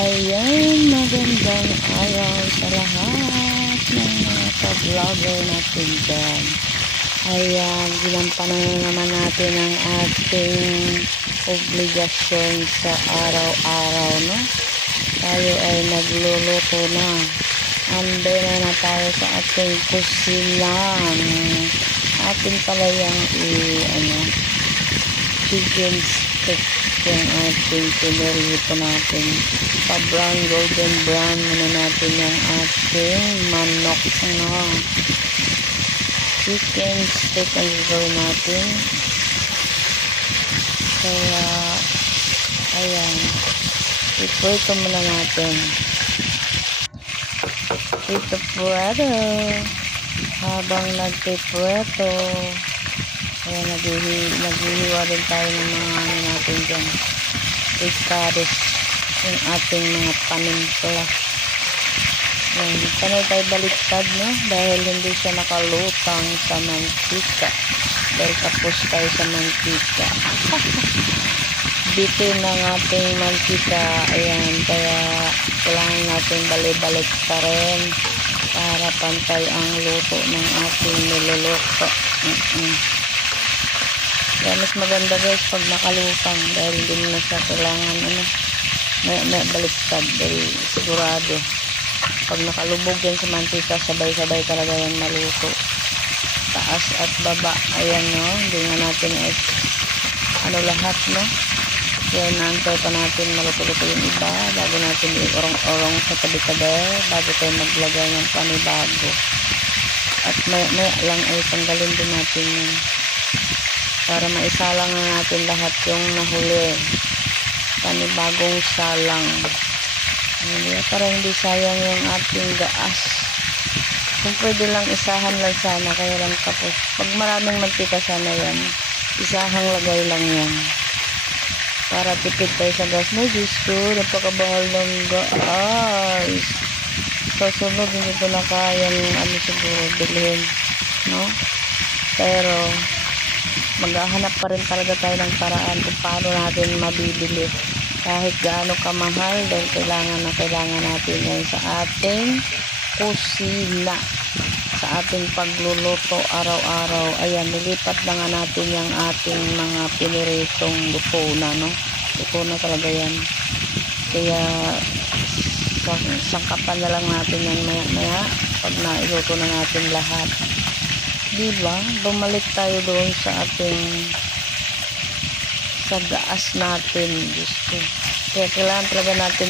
Ayan, magandang araw sa lahat ng mga ka-vlogger natin dyan. Ayan, ginampanan na naman natin ang ating obligasyon sa araw-araw, no? Tayo ay nagluluto na. Anday na tayo sa ating kusina. Atin pala yung chicken stick yung ating pinirito natin. Pa-brown, golden brown muna natin yung ating manok. Chicken stick ang gagawin natin. Kaya, ayan. Iprito muna natin. Ito pwede. Habang nagpiprito, ayan, naghihiwa din tayo ng mga natin dyan. Ikaris yung ating mga panimpla. Ayan, panay tayo baliktad, no? Dahil hindi siya nakalutang sa mantika. Dahil tapos tayo sa mantika. Bitin ng ating mantika. Ayan, kaya kailangan natin balik-balik pa rin para pantay ang luto ng ating niluluto. Kaya mas maganda guys pag nakalutang dahil hindi mo na siya kailangan may baliktad dahil sigurado pag nakalubog yan sa mantika sabay-sabay talaga yan maluto, taas at baba. Ayan, no, hindi nga natin lahat, no. Kaya naantay pa natin maluto-luto yung iba bago natin i-orong-orong sa tabi-tabi bago tayo maglagay ng panibago. At maya lang ay tanggalin din natin yun para maisalang na natin lahat yung nahuli. Panibagong salang. Para hindi sayang yung ating gaas. Kung pwede lang isahan lang sana, kaya lang tapos. Pag maraming mantika sana yan, isahang lagay lang yan. Para tipid tayo sa gas. No, Diyos ko, napakabahal ng gas. Sa sunod, hindi ko na kayang siguro bilhin. No? Pero, maghahanap pa rin talaga tayo ng paraan kung paano natin mabibili kahit gaano kamahal dahil kailangan natin yan sa ating kusina, sa ating pagluluto araw-araw. Ayan, nilipat na nga natin yung ating mga piniritong luto na, no? Luto na talaga yan. Kaya sangkapan na lang natin yan maya pag nailuto na natin lahat. Diba? Bumalik tayo doon sa ating sa gaas natin. Diyos ko. Kaya kailangan talaga natin